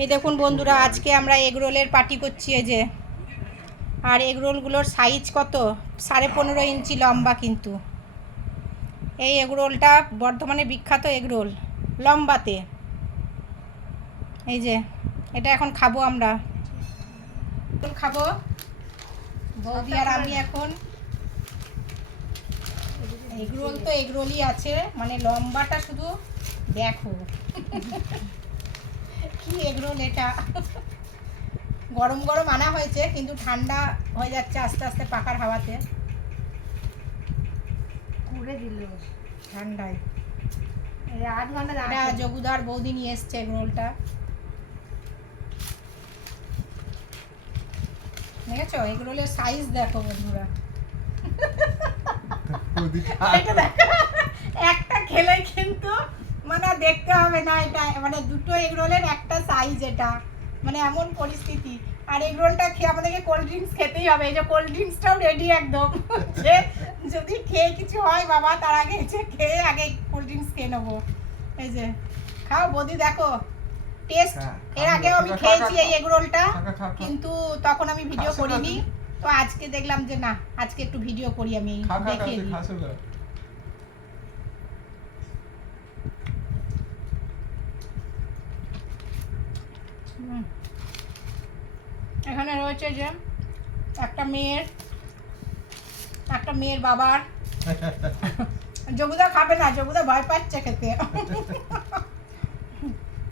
এই দেখুন বন্ধুরা, আজকে আমরা এগ রোলের পার্টি করছি। এই যে, আর এগ রোলগুলোর সাইজ কত, 15.5 ইঞ্চি লম্বা। কিন্তু এই এগ রোলটা বর্ধমানে বিখ্যাত এগ রোল, লম্বাতে। এই যে, এটা এখন খাবো আমরা, খাবো বৌদি আর আমি এখন। এগ রোল তো এগ রোলই আছে, মানে লম্বাটা শুধু দেখো কি এগ রোল এটা। গরম গরম আনা হয়েছে, কিন্তু ঠান্ডা হয়ে যাচ্ছে আস্তে আস্তে পাখার হাওয়াতে। করে দিল ঠান্ডায়। এই 8 ঘন্টা এটা জগুদার বৌদি নিয়ে এসছে এগ রোলটা, দেখেছো? এগ রোলের সাইজ দেখো বন্ধুরা। এটা দেখো, একটা খেলে কিন্তু মানে দেখতে হবে না। এটা মানে দুটো এগ রোলের একটা সাইজ, এটা মানে এমন পরিস্থিতি। আর এগ রোলটা খেয়ে আমাদেরকে কোল্ড ড্রিঙ্কস খেতেই হবে। এই যে কোল্ড ড্রিঙ্কসটাও রেডি একদম, যে যদি খেয়ে কিছু হয় বাবা, তার আগে এসে খেয়ে আগে কোল্ড ড্রিঙ্কস খেয়ে নেবো। এই যে খাও বৌদি, দেখো টেস্ট। এর আগেও আমি খেয়েছি এই এগ রোলটা, কিন্তু তখন আমি ভিডিও করিনি। তো আজকে দেখলাম যে না, আজকে একটু ভিডিও করি, আমি দেখিয়ে দিই। এখানে রয়েছে যে একটা মেয়ের বাবার। জগুদা খাবে না, জগুদা ভয় পাচ্ছে খেতে।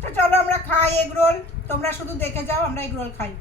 তো চলো আমরা খাই এগ রোল, তোমরা শুধু দেখে যাও, আমরা এগ রোল খাই।